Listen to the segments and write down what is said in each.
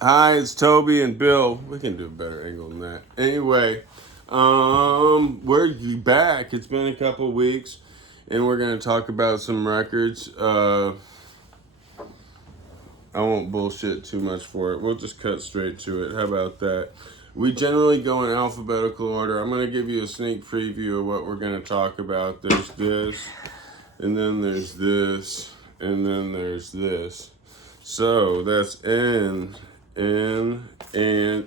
Hi, it's Toby and Bill. We can do a better angle than that. Anyway, we're back. It's been a couple weeks, and we're gonna talk about some records. I won't bullshit too much for it. We'll just cut straight to it. How about that? We generally go in alphabetical order. I'm gonna give you a sneak preview of what we're gonna talk about. There's this, and then there's this, and then there's this. So that's N, and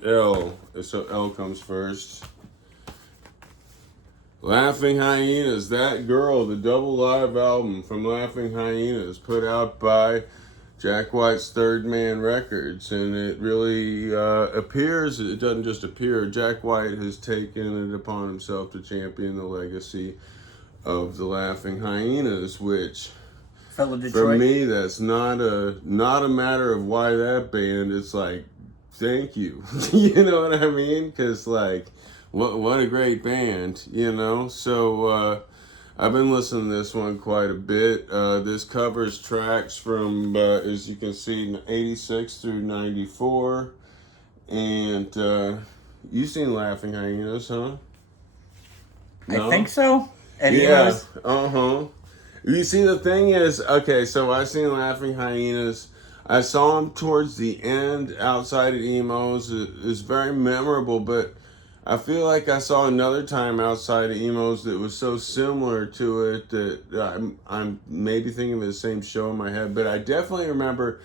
L. So L comes first. Laughing Hyenas, That Girl, the double live album from Laughing Hyenas, put out by Jack White's Third Man Records. And it really appears, it doesn't just appear, Jack White has taken it upon himself to champion the legacy of the Laughing Hyenas, which Fellow Detroit. for me, that's not a matter of why that band. It's like, thank you. You know what I mean? Because, like, what a great band, you know? So, I've been listening to this one quite a bit. This covers tracks from, as you can see, 86 through 94. And you've seen Laughing Hyenas, huh? No? I think so. Yeah, uh-huh. You see, the thing is, okay, so I seen Laughing Hyenas. I saw him towards the end outside of Emos. It's very memorable, but I feel like I saw another time outside of Emos that was so similar to it that I'm maybe thinking of the same show in my head. But I definitely remember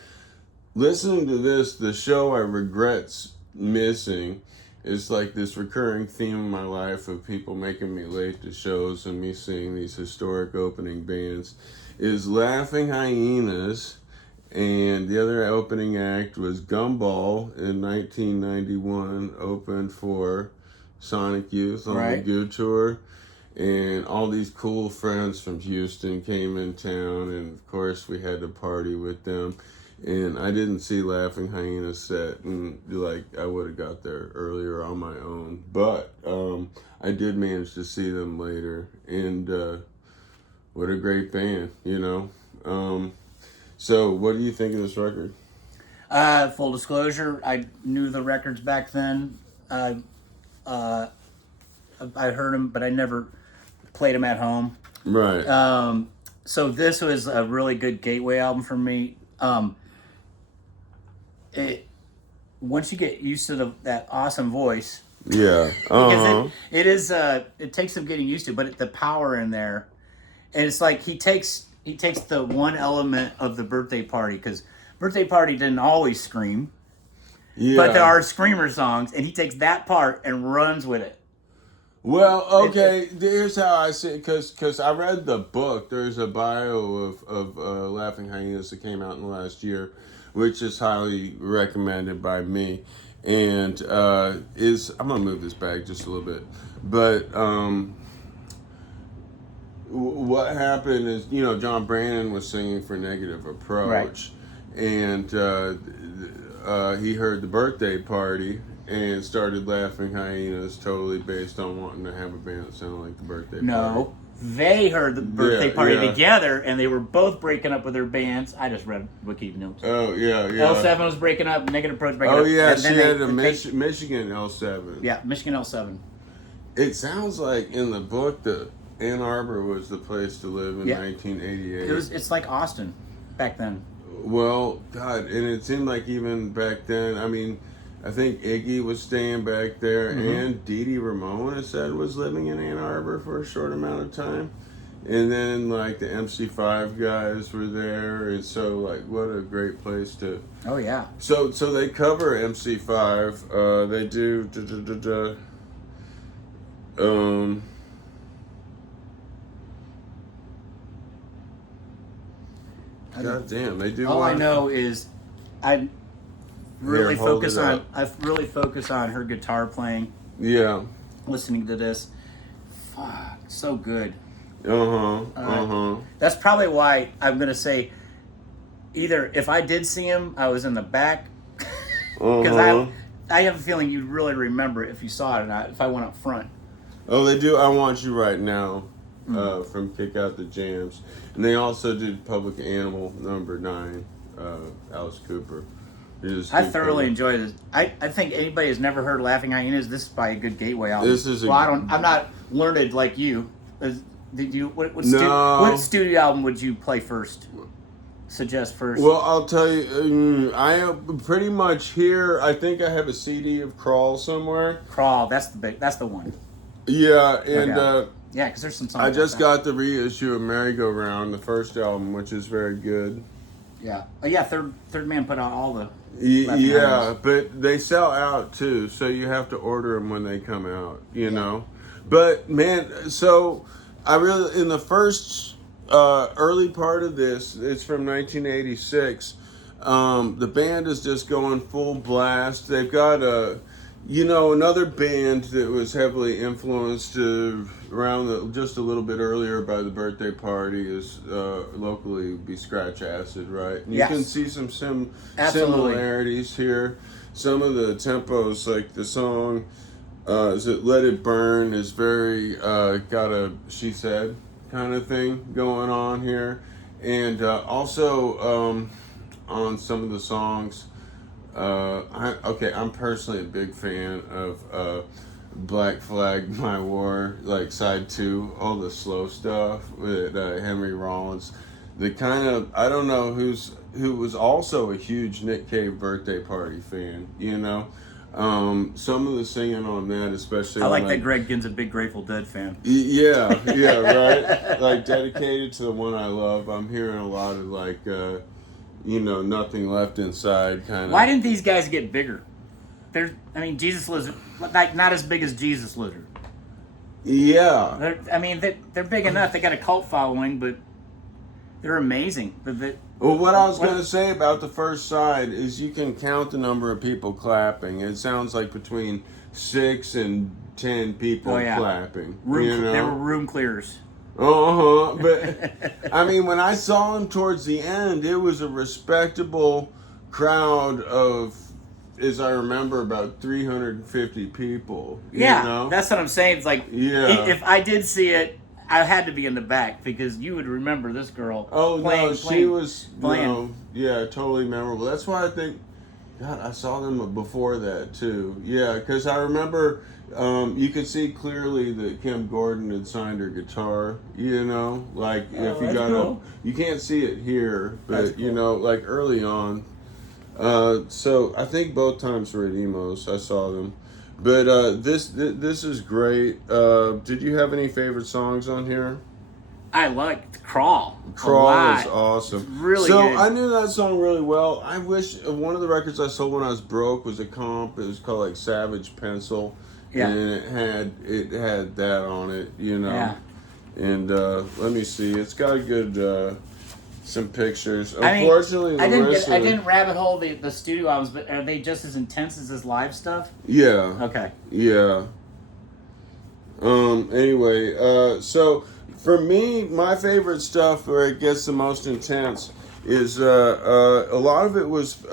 listening to this, the show I regret missing. It's like this recurring theme in my life of people making me late to shows and me seeing these historic opening bands is Laughing Hyenas, and the other opening act was Gumball in 1991, opened for Sonic Youth on the Goo Tour, and all these cool friends from Houston came in town, and of course we had to party with them. And I didn't see Laughing Hyenas set, and like I would have got there earlier on my own. But I did manage to see them later, and what a great band, you know. So what do you think of this record? Full disclosure, I knew the records back then. I heard them, but I never played them at home. Right. So this was a really good gateway album for me. Once you get used to that awesome voice, yeah, because it takes some getting used to, but the power in there, and it's like he takes the one element of the Birthday Party, because Birthday Party didn't always scream, but there are screamer songs, and he takes that part and runs with it. Well, okay, here's how I see it, because I read the book. There's a bio of Laughing Hyenas that came out in the last year, which is highly recommended by me. And I'm going to move this back just a little bit. But what happened is, you know, John Brannon was singing for Negative Approach. Right. And he heard the Birthday Party and started Laughing Hyenas, totally based on wanting to have a band that sounded like the Birthday Party. No, they heard the Birthday Party together, and they were both breaking up with their bands. I just read Wiki notes. Oh, yeah. L7 was breaking up, Negative Approach breaking up. Oh, yeah, she had a Michigan L7. Yeah, Michigan L7. It sounds like in the book that Ann Arbor was the place to live in 1988. It's like Austin back then. Well, God, and it seemed like even back then, I mean, I think Iggy was staying back there, and Dee Dee Ramone, said, was living in Ann Arbor for a short amount of time. And then, like, the MC5 guys were there, and so, like, what a great place to... Oh, yeah. So they cover MC5. They do... God damn, they do... All I know is I really focus on her guitar playing. Yeah. Listening to this. Fuck, so good. That's probably why I'm going to say either if I did see him, I was in the back. Because I have a feeling you'd really remember if you saw it or not, if I went up front. Oh, they do I Want You Right Now from Kick Out the Jams. And they also did Public Animal number 9, Alice Cooper. I thoroughly enjoy this. I think anybody who's never heard Laughing Hyenas, this is probably a good gateway album. This is I'm not learned like you. Did you? No. What studio album would you play first? Suggest first? Well, I'll tell you, I am pretty much here. I think I have a CD of Crawl somewhere. Crawl, that's the one. Yeah, and yeah, because there's some songs. I just got the reissue of Merry Go Round, the first album, which is very good. Yeah, Third Man put out all the. Yeah, but they sell out too, so you have to order them when they come out. You know, but man, so I really in the first. Early part of this, it's from 1986. The band is just going full blast. They've got another band that was heavily influenced around just a little bit earlier by the Birthday Party is locally be Scratch Acid, right? And you can see some similarities here. Some of the tempos, like the song, is it Let It Burn, is very got a She Said kind of thing going on here, and also on some of the songs, I'm personally a big fan of Black Flag My War, like side 2, all the slow stuff with Henry Rollins. The kind of, I don't know who was also a huge Nick Cave Birthday Party fan, you know. Some of the singing on that, especially. I like that Greg Ginn's a big Grateful Dead fan. Yeah, right. Like dedicated to the one I love. I'm hearing a lot of like, Nothing Left Inside kind of. Why didn't these guys get bigger? Jesus Lizard, like not as big as Jesus Lizard. Yeah. They're big enough. They got a cult following, but they're amazing. Well, what I was going to say about the first side is you can count the number of people clapping. It sounds like between 6 and 10 people clapping. They were room clearers. But, when I saw them towards the end, it was a respectable crowd of, as I remember, about 350 people. You know? That's what I'm saying. It's like, if I did see it, I had to be in the back because you would remember this girl. She was playing. Totally memorable. That's why I think, God, I saw them before that too. Yeah, because I remember you could see clearly that Kim Gordon had signed her guitar. You know, like if you got cool. You can't see it here, but cool. Like early on. So I think both times were at Emos. I saw them. But this is great. Did you have any favorite songs on here? I liked Crawl. Crawl is awesome. It's really good. So I knew that song really well. I wish one of the records I sold when I was broke was a comp. It was called like Savage Pencil. Yeah. And it had that on it, Yeah. And let me see. It's got a good some pictures. Unfortunately, I didn't rabbit hole the studio albums, but are they just as intense as this live stuff? Yeah. Okay. Yeah. Anyway, so for me, my favorite stuff where it gets the most intense is a lot of it was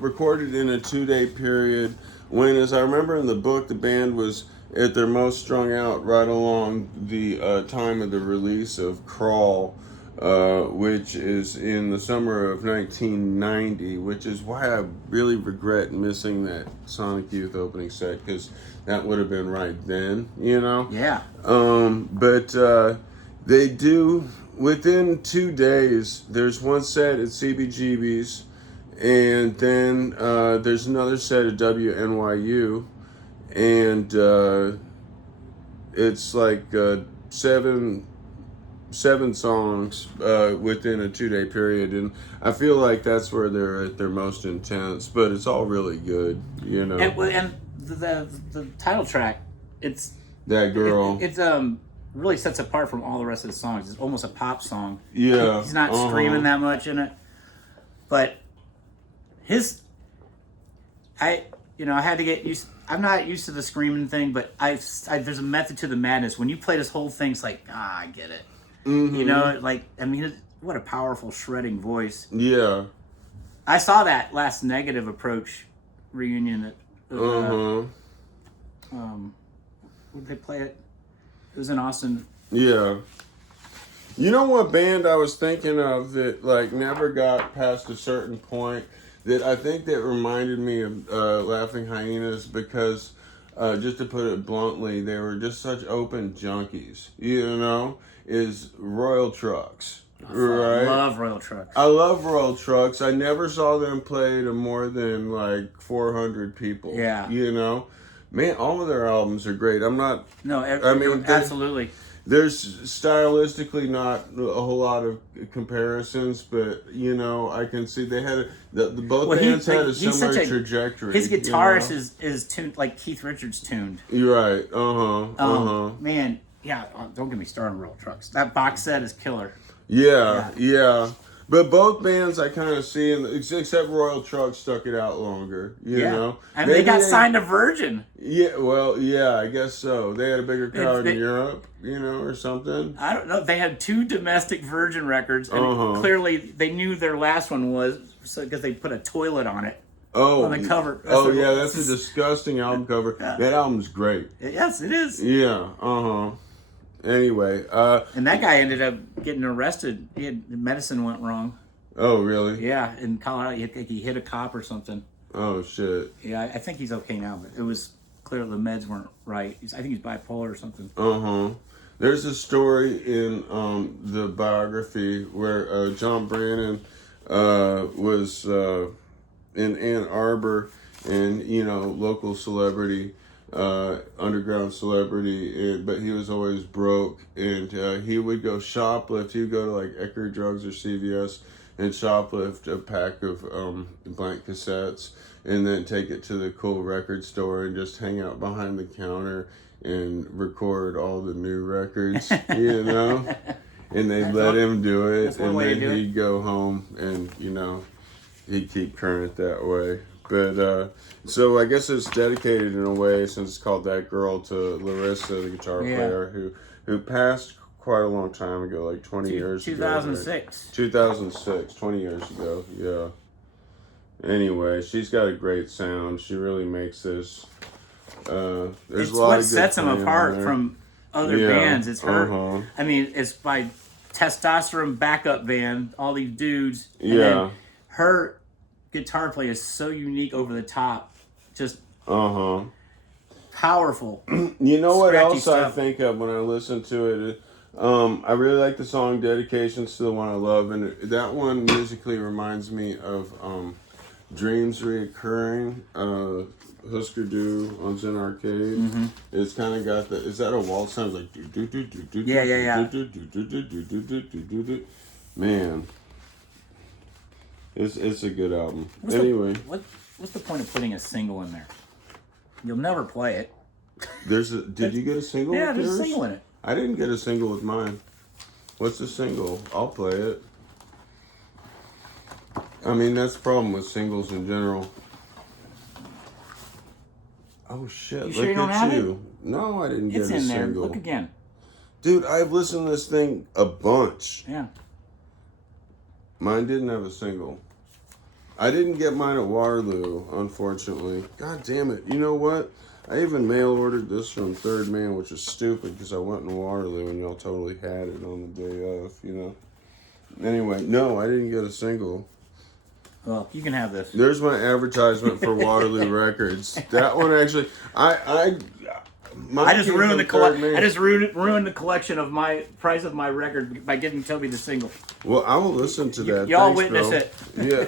recorded in a 2-day period. When, as I remember in the book, the band was at their most strung out right along the time of the release of Crawl. Which is in the summer of 1990, which is why I really regret missing that Sonic Youth opening set, because that would have been right then, Yeah. But they do, within 2 days, there's one set at CBGB's, and then there's another set at WNYU, and it's like seven songs within a 2-day period, and I feel like that's where they're at their most intense, but it's all really good, And the title track, it's That Girl. It's really sets apart from all the rest of the songs. It's almost a pop song. Yeah. He's not screaming that much in it, but I had to get used. I'm not used to the screaming thing, but there's a method to the madness. When you play this whole thing, it's like, I get it. Mm-hmm. What a powerful shredding voice. Yeah. I saw that last Negative Approach reunion at would they play it? It was in Austin. Yeah. You know what band I was thinking of that like never got past a certain point? that I think that reminded me of Laughing Hyenas because, just to put it bluntly, they were just such open junkies. You know, is Royal Trucks, right? Love Royal Trucks. I love Royal Trucks. I never saw them play to more than like 400 people. Yeah. You know, man, all of their albums are great. I'm not. No, I mean, absolutely. there's stylistically not a whole lot of comparisons, but you know, I can see they had both bands had a similar trajectory. His guitarist is tuned like Keith Richards tuned. You're right. Man, yeah. Don't get me started on Royal Trucks. That box set is killer. Yeah. But both bands I kind of see, except Royal Trucks stuck it out longer, you know? And they got signed to Virgin. Yeah, well, yeah, I guess so. They had a bigger crowd in Europe, you know, or something. I don't know. They had 2 domestic Virgin records, and clearly they knew their last one was because they put a toilet on it. Oh, on the cover. That's a disgusting album cover. That album's great. Yes, it is. Yeah, Anyway, and that guy ended up getting arrested. Medicine went wrong. Oh, really? Yeah, in Colorado, he hit a cop or something. Oh, shit. Yeah, I think he's okay now, but it was clear the meds weren't right. I think he's bipolar or something. There's a story in the biography where John Brannon was in Ann Arbor, and you know, local celebrity. Underground celebrity, but he was always broke, and he would go shoplift. He would go to like Eckerd Drugs or CVS and shoplift a pack of blank cassettes, and then take it to the cool record store and just hang out behind the counter and record all the new records, you know. And they'd let him do it, and then he'd go home, and you know, he'd keep current that way. But so I guess it's dedicated in a way, since it's called That Girl, to Larissa, the guitar player, who passed quite a long time ago, like 20 years ago. 2006. 2006, 20 years ago, yeah. Anyway, she's got a great sound. She really makes this. There's it's a lot what of good sets them apart from other bands. It's her. I mean, it's by testosterone backup band, all these dudes. And then her guitar play is so unique, over the top, just powerful. You know what else stuff. I think of when I listen to it? I really like the song "Dedications to the One I Love," and that one musically reminds me of "Dreams Reoccurring." Husker Du on Zen Arcade. It's kind of got the. Is that a waltz? Sounds like yeah. Man. It's a good album. What's the point of putting a single in there? You'll never play it. Did you get a single? Yeah, with there's yours? a single in it. I didn't get a single with mine. What's the single? I'll play it. I mean, that's the problem with singles in general. Oh shit! You sure you don't have it? No, I didn't get a single. It's in there. Look again. Dude, I've listened to this thing a bunch. Yeah. Mine didn't have a single. I didn't get mine at Waterloo, unfortunately. God damn it. You know what? I even mail ordered this from Third Man, which is stupid because I went in Waterloo and y'all totally had it on the day of, you know. Anyway, no, I didn't get a single. Well, you can have this. There's my advertisement for Waterloo Records. That one actually, I just ruined the collection of my price of my record by giving Toby the single. Well, I will listen to that. Y'all witness it. Yeah.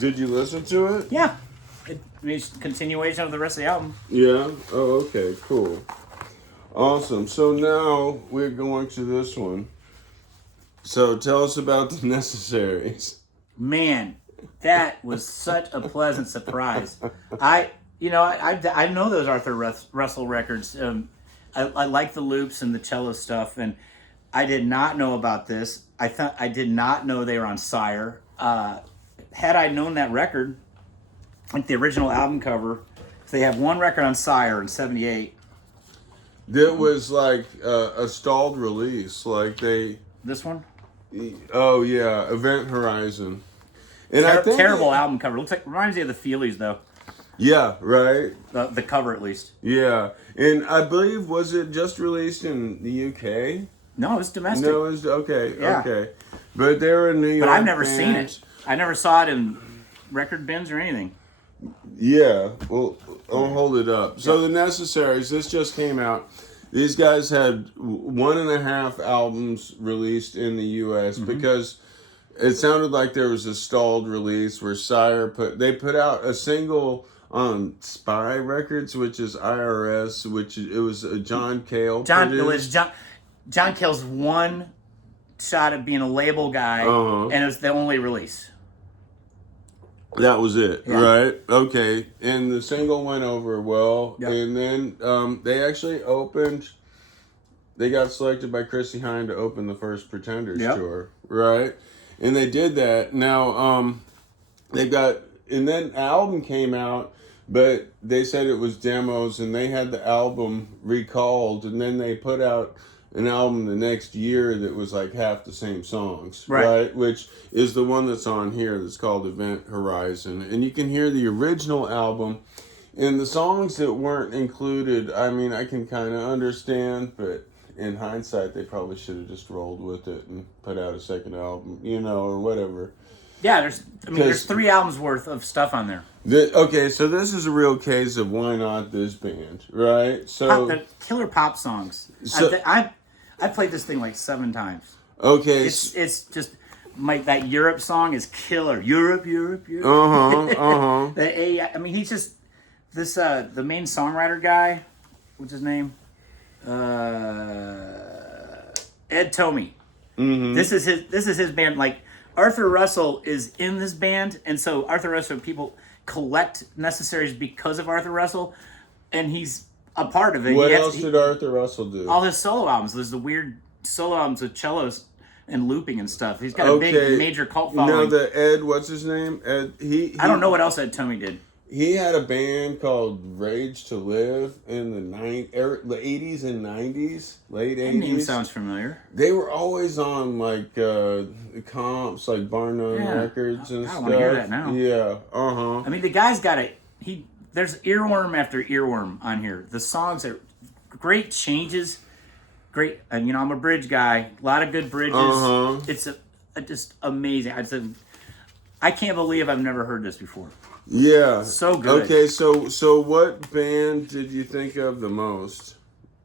Did you listen to it? Yeah. It means continuation of the rest of the album. Yeah. Oh, okay. Cool. Awesome. So now we're going to this one. So tell us about the Necessaries. Man, that was such a pleasant surprise. I know those Arthur Russell records. I like the loops and the cello stuff, and I did not know about this. I did not know they were on Sire. Had I known that record, like the original album cover, they have one record on Sire in '78. That was like a stalled release, like they. This one. Oh yeah, Event Horizon. And terrible album cover. Reminds me of the Feelies though. Yeah, right. The cover at least. Yeah, and I believe, was it just released in the UK? No, it was domestic. No, it was okay. Yeah. Okay, but they were in New York. But I've never seen it. I never saw it in record bins or anything. Yeah, well, I'll hold it up. So the Necessaries, this just came out. These guys had 1.5 albums released in the U.S. because it sounded like there was a stalled release where Sire put out a single on Spy Records, which is IRS, which it was John Cale produced. John Cale's one shot at being a label guy, and it was the only release. That was it, right? Okay, and the single went over well, and then they actually opened. They got selected by Chrissie Hynde to open the first Pretenders tour, right? And they did that. Now they got, and then an album came out, but they said it was demos, and they had the album recalled, and then they put out an album the next year that was like half the same songs, right? Which is the one that's on here that's called Event Horizon. And you can hear the original album, and the songs that weren't included, I mean, I can kind of understand, but in hindsight, they probably should have just rolled with it and put out a second album, or whatever. Yeah, there's 3 albums worth of stuff on there. Okay, so this is a real case of why not this band, right? So the killer pop songs. So, I played this thing like 7 times. Okay, it's just that Europe song is killer. Europe. I mean, he's just this the main songwriter guy. What's his name? Ed Tomey. This is his band. Like Arthur Russell is in this band, and so Arthur Russell people collect Necessaries because of Arthur Russell, and he's a part of it. What else did Arthur Russell do? All his solo albums. There's the weird solo albums with cellos and looping and stuff. He's got a big major cult following. Now the Ed, what's his name? Ed. I don't know what else Ed Tomey did. He had a band called Rage to Live in the 80s and 90s, late 80s. That name sounds familiar. They were always on like comps, like Bar None Records and stuff. I want to hear that now. Yeah, I mean, the guy's got there's earworm after earworm on here. The songs are great changes. Great, and I'm a bridge guy. A lot of good bridges. It's just amazing. I can't believe I've never heard this before. Yeah. So good. Okay, so what band did you think of the most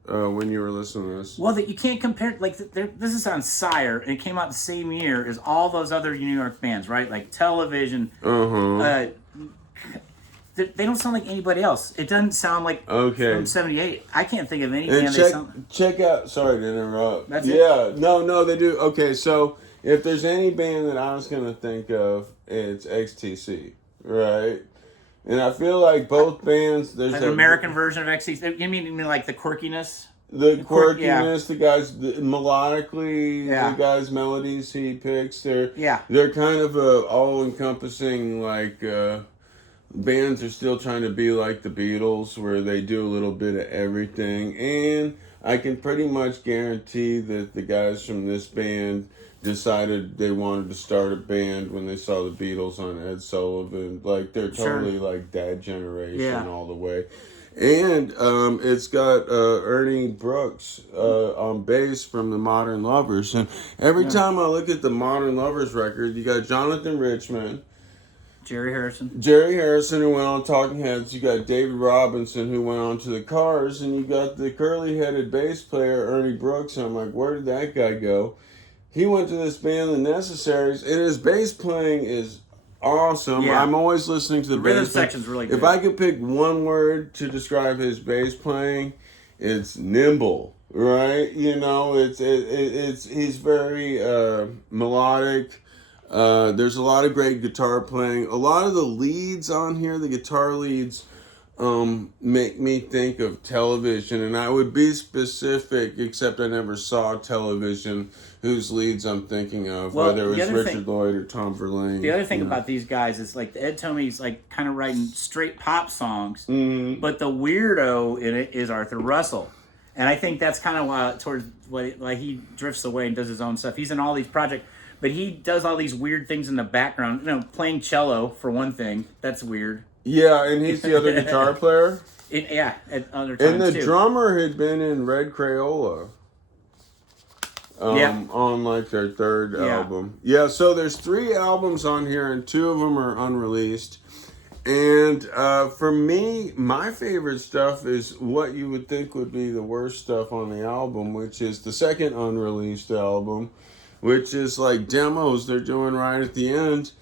when you were listening to this? Well, you can't compare. Like this is on Sire, and it came out the same year as all those other New York bands, right? Like Television. They don't sound like anybody else. It doesn't sound like from '78. I can't think of any band. Check out. Sorry to interrupt. That's it. Yeah. No, they do. Okay, so if there's any band that I was gonna think of, it's XTC. Right, and I feel like both bands. There's an American version of XTC. You mean like the quirkiness? The quirkiness, the guys melodically, the guys' melodies he picks. They're kind of all-encompassing. Like bands are still trying to be like the Beatles, where they do a little bit of everything. And I can pretty much guarantee that the guys from this band decided they wanted to start a band when they saw the Beatles on Ed Sullivan. Like, they're totally like Dad Generation all the way. And it's got Ernie Brooks on bass from the Modern Lovers. And every time I look at the Modern Lovers record, you got Jonathan Richman, Jerry Harrison, who went on Talking Heads. You got David Robinson, who went on to the Cars. And you got the curly-headed bass player, Ernie Brooks. And I'm like, where did that guy go? He went to this band, The Necessaries, and his bass playing is awesome. Yeah. I'm always listening to the rhythm bass section's really good. If I could pick one word to describe his bass playing, it's nimble. Right? He's very melodic. There's a lot of great guitar playing. A lot of the leads on here, the guitar leads, make me think of Television, and I would be specific, except I never saw Television, whose leads I'm thinking of, whether it was Richard Lloyd or Tom Verlaine. The other thing about these guys is like Ed Tomey's like kind of writing straight pop songs, but the weirdo in it is Arthur Russell, and I think that's kind of why he drifts away and does his own stuff. He's in all these projects, but he does all these weird things in the background. Playing cello for one thing, that's weird. Yeah, and he's the other guitar player. At other times and the too. drummer had been in Red Crayola. on like their third Yeah. album. Yeah, so there's 3 albums on here, and 2 of them are unreleased. And for me, my favorite stuff is what you would think would be the worst stuff on the album, which is the second unreleased album, which is like demos they're doing right at the end.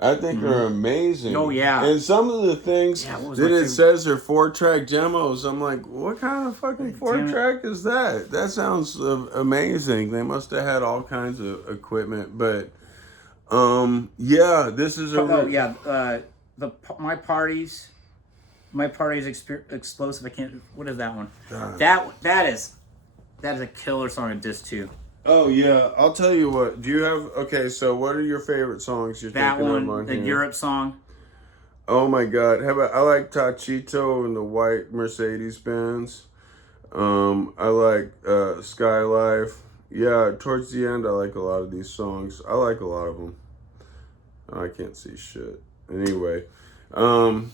I think are amazing. Oh, yeah. And some of the things Yeah, what was that my it favorite? says are 4-track demos, I'm like, what kind of fucking 4-track is that? That sounds amazing. They must have had all kinds of equipment, but yeah, this is a my parties explosive. I can't. What is that one? God. That is a killer song in disc 2. Oh yeah, I'll tell you what. Do you have okay? So what are your favorite songs you're That thinking one, of on the here? Europe song. Oh my God! How about I like Tachito and the White Mercedes Benz. I like Skylife. Yeah, towards the end, I like a lot of these songs. I like a lot of them. I can't see shit. Anyway, I'm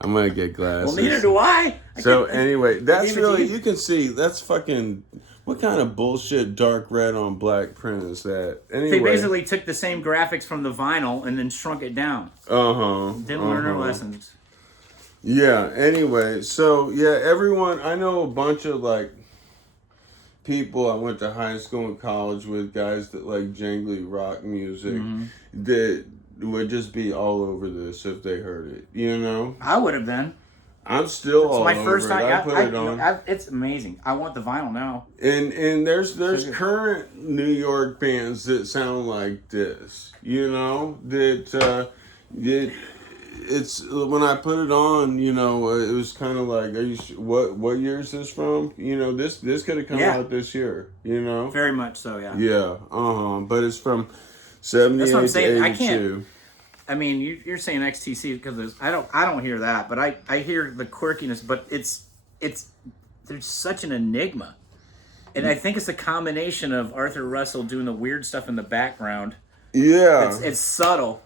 gonna get glasses. Well, neither do I. So anyway, that's gave it to really you. you can see that's fucking what kind of bullshit dark red on black print is that? Anyway, They basically took the same graphics from the vinyl and then shrunk it down. Didn't learn their lessons. Yeah. Anyway, so yeah, everyone I know a bunch of like people I went to high school and college with, guys that like jangly rock music that would just be all over this if they heard it. You know, I would have been. I'm still It's all my over first it. time. I put it on. It's amazing. I want the vinyl now. And there's current New York bands that sound like this, you know, that it's when I put it on, you know, it was kind of like, what year is this from? You know, this could have come out this year, you know. Very much so, yeah. Yeah, but it's from 78 That's what I'm to saying. 82. I can't. I mean, you're saying XTC because I don't hear that, but I hear the quirkiness. But it's there's such an enigma, and I think it's a combination of Arthur Russell doing the weird stuff in the background. Yeah, It's subtle,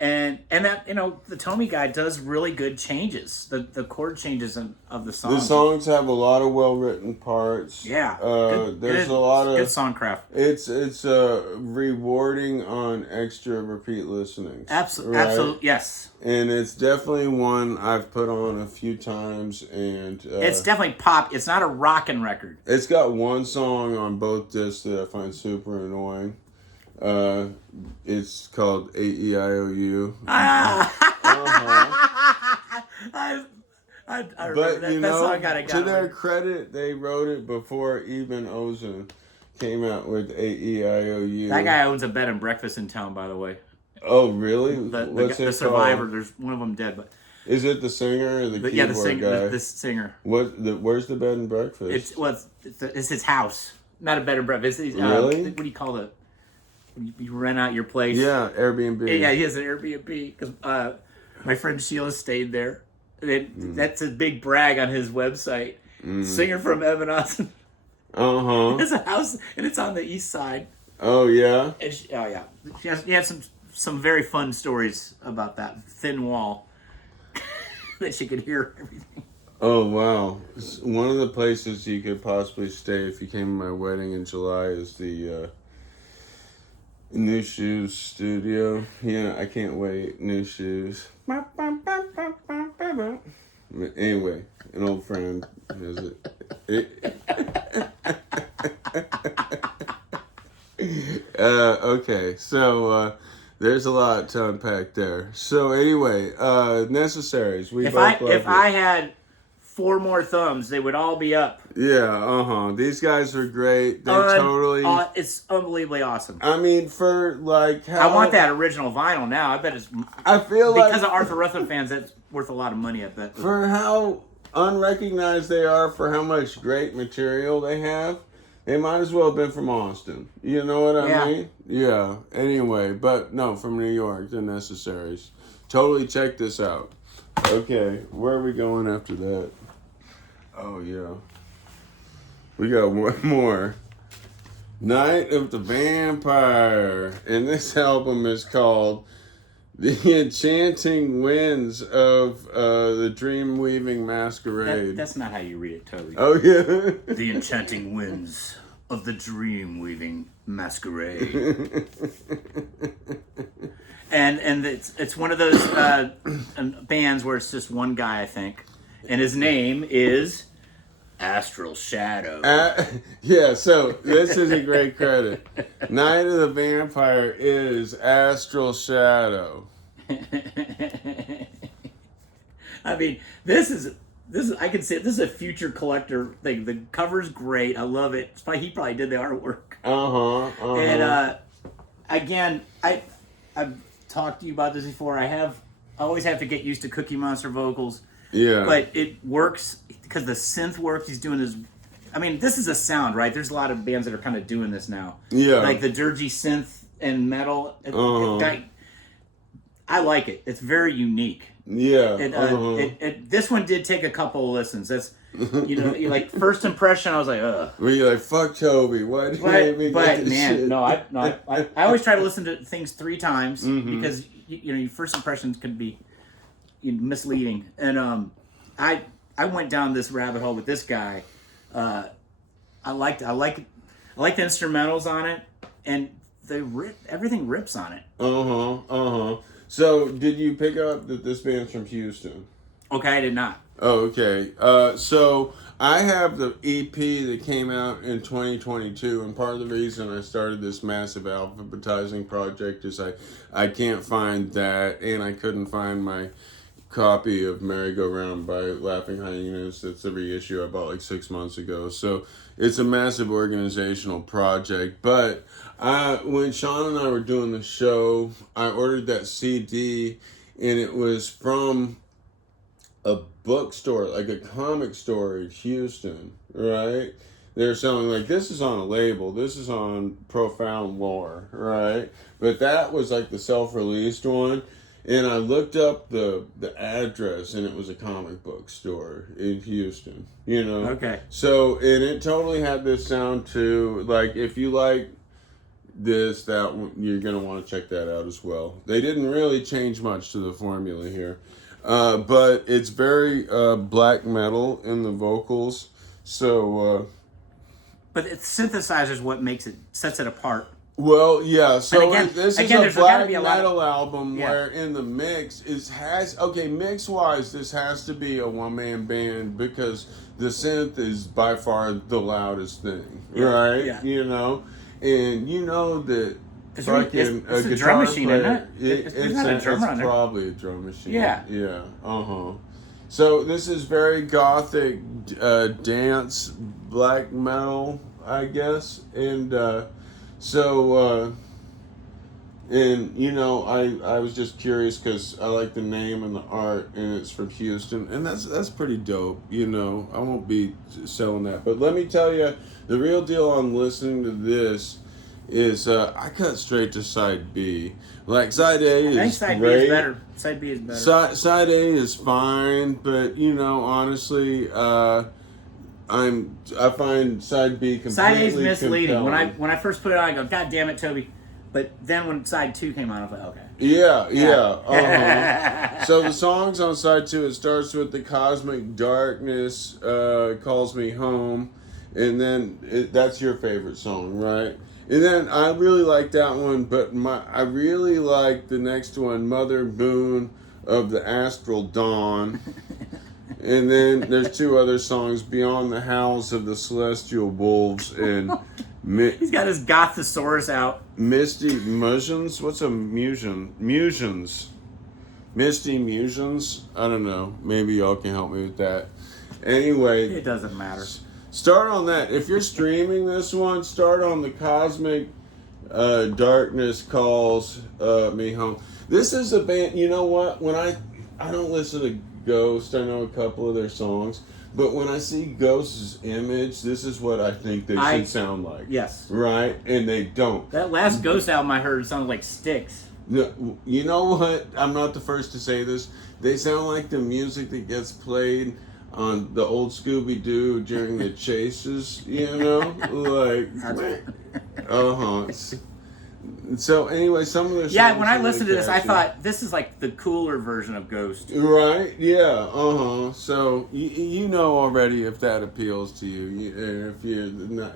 and that the Tommy guy does really good changes. The chord changes of the songs. the songs have a lot of well written parts. Yeah, there's a lot of good songcraft. It's rewarding on extra repeat listenings. Absolutely, right? absolutely, yes. And it's definitely one I've put on a few times, and It's definitely pop. It's not a rockin' record. it's got one song on both discs that I find super annoying. It's called AEIOU. I remember But that, you that know, song got to their credit, they wrote it before even Ozone came out with AEIOU. That guy owns a bed and breakfast in town, by the way. Oh, really? The survivor. There's one of them dead, but is it the singer or the keyboard yeah, the singer. guy? The singer. Where's the bed and breakfast? It's his house, not a bed and breakfast. Really? What do you call it? You rent out your place. Yeah, Airbnb. Yeah, he has an Airbnb because my friend Sheila stayed there. That's a big brag on his website. Singer from Hyenas has a house, and it's on the east side. Oh yeah. And she had some very fun stories about that thin wall that she could hear everything. Oh wow. One of the places you could possibly stay if you came to my wedding in July is the New Shoes studio. Yeah, I can't wait. New Shoes. Anyway, an old friend has it. Okay, so there's a lot to unpack there. So anyway, Necessaries. If I had 4 more thumbs, they would all be up. Yeah, These guys are great. They totally. It's unbelievably awesome. I mean, for like how I want that original vinyl now. I bet it's. I feel because like of Arthur Russell fans, that's worth a lot of money. I bet. for how unrecognized they are, for how much great material they have, they might as well have been from Austin. You know what I mean? Yeah. Anyway, but no, from New York, the Necessaries. Totally check this out. Okay, where are we going after that? Oh yeah. We got one more. Night of the Vampire. And this album is called The Enchanting Winds of the Dream Weaving Masquerade. That's not how you read it, Toby. Oh yeah. The Enchanting Winds of the dream weaving masquerade. and it's one of those bands where it's just one guy, I think, and his name is Astral Shadow. Yeah, so this is a great credit. Night of the Vampire is Astral Shadow. I mean, this is I can say this is a future collector thing. The cover's great. I love it. He probably did the artwork. And again, I've talked to you about this before. I always have to get used to Cookie Monster vocals. Yeah. But it works because the synth works. He's doing his. I mean, this is a sound, right? There's a lot of bands that are kind of doing this now. Yeah. Like the dirgy synth and metal. I like it. It's very unique. Yeah. This one did take a couple of listens. That's, like first impression, I was like, ugh. Were you like, fuck Toby? What? But man, shit? No, I always try to listen to things 3 times because your first impressions can be misleading. And I went down this rabbit hole with this guy. I like the instrumentals on it, and everything rips on it. So, did you pick up that this band's from Houston? Okay, I did not. Oh, okay. So, I have the EP that came out in 2022, and part of the reason I started this massive alphabetizing project is I can't find that, and I couldn't find my copy of Merry Go Round by Laughing Hyenas. That's the reissue I bought like 6 months ago. So, it's a massive organizational project, but when Sean and I were doing the show, I ordered that CD, and it was from a bookstore, like a comic store in Houston, right? They're selling, like, this is on a label, this is on Profound Lore, right? But that was like the self-released one, and I looked up the address, and it was a comic book store in Houston, Okay. So, and it totally had this sound too. Like, if you like this, you're going to want to check that out as well. They didn't really change much to the formula here. But it's very black metal in the vocals. So, but it's synthesizers what sets it apart. Well, yeah. So this is a black metal album where in the mix mix wise, this has to be a one-man band because the synth is by far the loudest thing, right? Yeah. And that it's a drum machine, player, isn't it? It's probably a drum machine. Yeah. Yeah. So this is very gothic dance black metal, I guess, and I was just curious because I like the name and the art, and it's from Houston, and that's pretty dope. I won't be selling that, but let me tell you, the real deal on listening to this is I cut straight to side B. Like side A is I think side great. B is better. Side B is better. Side A is fine, but honestly, I find side B completely Side A is misleading. compelling. When I first put it on, I go, God damn it, Toby. But then when side 2 came on, I was like, okay. Yeah. So the songs on side 2, it starts with The Cosmic Darkness, Calls Me Home, and then that's your favorite song, right? And then I really like that one, but I really like the next one, Mother Moon of the Astral Dawn. And then there's 2 other songs, Beyond the Howls of the Celestial Wolves and he's got his Gothosaurus out. Misty Musions? What's a musion? Musions. Misty Musions? I don't know. Maybe y'all can help me with that. Anyway. It doesn't matter. Start on that. If you're streaming this one, start on The Cosmic Darkness Calls Me Home. This is a band, you know what? When I don't listen to Ghost, I know a couple of their songs. But when I see Ghost's image, this is what I think they should sound like. Yes. Right? And they don't. That last Ghost album I heard sounded like Styx. You know what? I'm not the first to say this. They sound like the music that gets played on the old Scooby-Doo during the chases, Like, So anyway, some of their Yeah, songs when I are listened to really this, I catchy. thought this is like the cooler version of Ghost. Right? Yeah. So you know already if that appeals to you, and if you're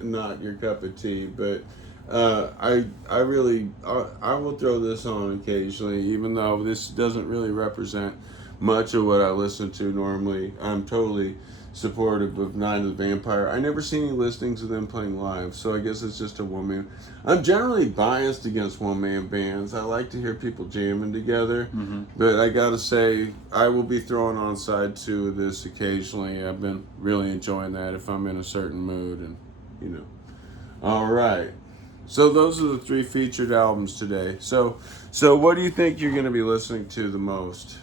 not your cup of tea. But I really I will throw this on occasionally, even though this doesn't really represent much of what I listen to normally. I'm totally supportive of Night of the Vampire. I never seen any listings of them playing live, so I guess it's just a one man. I'm generally biased against one man bands. I like to hear people jamming together, but I gotta say I will be throwing on side two of this occasionally. I've been really enjoying that if I'm in a certain mood, and you know. All right. So those are the 3 featured albums today. So what do you think you're going to be listening to the most?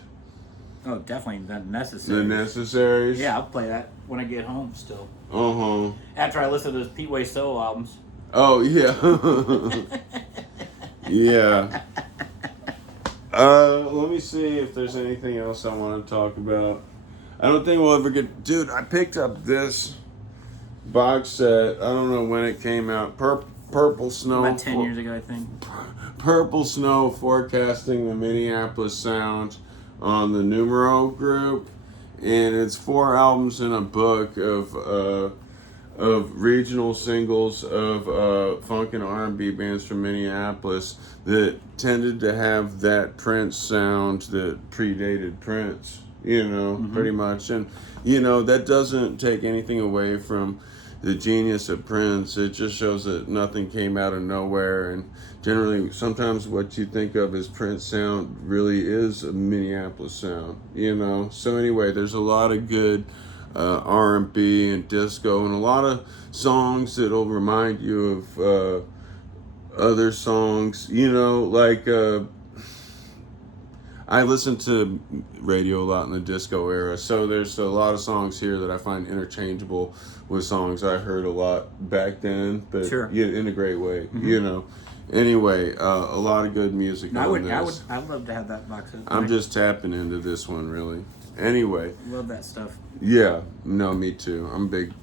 Oh, definitely the The Necessaries. Necessaries? Yeah, I'll play that when I get home still. Uh-huh. After I listen to those Pete Way solo albums. Oh, yeah. Yeah. Let me see if there's anything else I want to talk about. I don't think we'll ever get... Dude, I picked up this box set. I don't know when it came out. Purple Snow. About 10 years ago, I think. Purple Snow Forecasting the Minneapolis Sound on the Numero group, and it's 4 albums in a book of regional singles of funk and R&B bands from Minneapolis that tended to have that Prince sound that predated Prince, pretty much. And that doesn't take anything away from the genius of Prince. It just shows that nothing came out of nowhere, and generally sometimes what you think of as Prince sound really is a Minneapolis sound, so anyway, there's a lot of good R&B and disco and a lot of songs that'll remind you of other songs, like I listen to radio a lot in the disco era, so there's a lot of songs here that I find interchangeable with songs I heard a lot back then, but Sure. in a great way, Anyway, a lot of good music on this. I'd love to have that box set. I'm just tapping into this one, really. Anyway. Love that stuff. Yeah, no, me too. I'm a big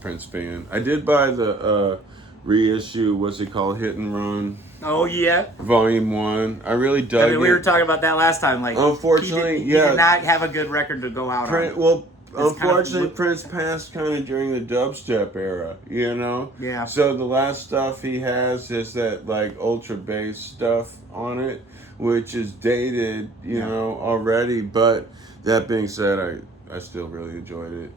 Prince fan. I did buy the reissue, what's it called, Hit and Run, Oh, yeah. Volume 1. I really dug it. We were talking about that last time. Like, Unfortunately, he did not have a good record to go out on. Well, It's unfortunately, kind of- Prince passed kind of during the dubstep era, Yeah. So the last stuff he has is that like ultra bass stuff on it, which is dated, already. But that being said, I still really enjoyed it,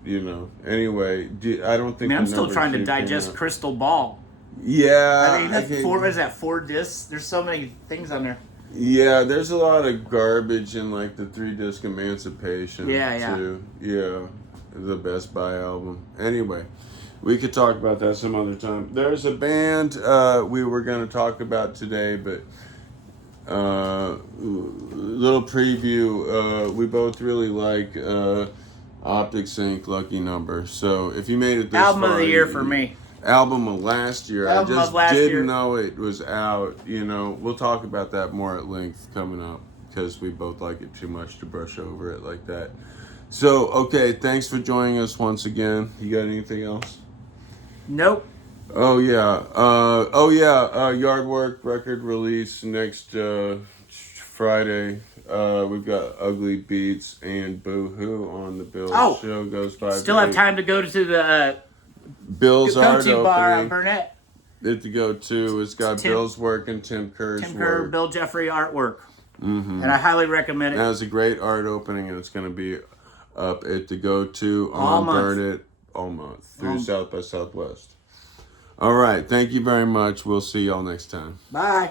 Anyway, I don't think. I'm still trying to digest Crystal Ball. Yeah. I mean, that's what is that, 4 discs? There's so many things on there. Yeah, there's a lot of garbage in like the 3-disc Emancipation. Yeah. Too. Yeah, the Best Buy album. Anyway, we could talk about that some other time. There's a band we were going to talk about today, but little preview. We both really like Optic Sync, Lucky Number. So if you made it this Album far, of the year for me. Album of last year. Album I just of last didn't year. know it was out. We'll talk about that more at length coming up because we both like it too much to brush over it like that. So, okay, thanks for joining us once again. You got anything else? Nope. Oh yeah. Yard Work record release next Friday. We've got Ugly Beats and Boo Hoo on the bill. Oh, show goes 5 Still to have 8. time to go to the Bill's art go-to bar on opening. Burnett. It to go to. It's got Bill's work and Tim Kerr's Tim Kerr, work. Bill Jeffrey artwork. Mm-hmm. And I highly recommend it. That was a great art opening, and it's going to be up at the go-to All on month. Burnett all month through South by Southwest. All right. Thank you very much. We'll see y'all next time. Bye.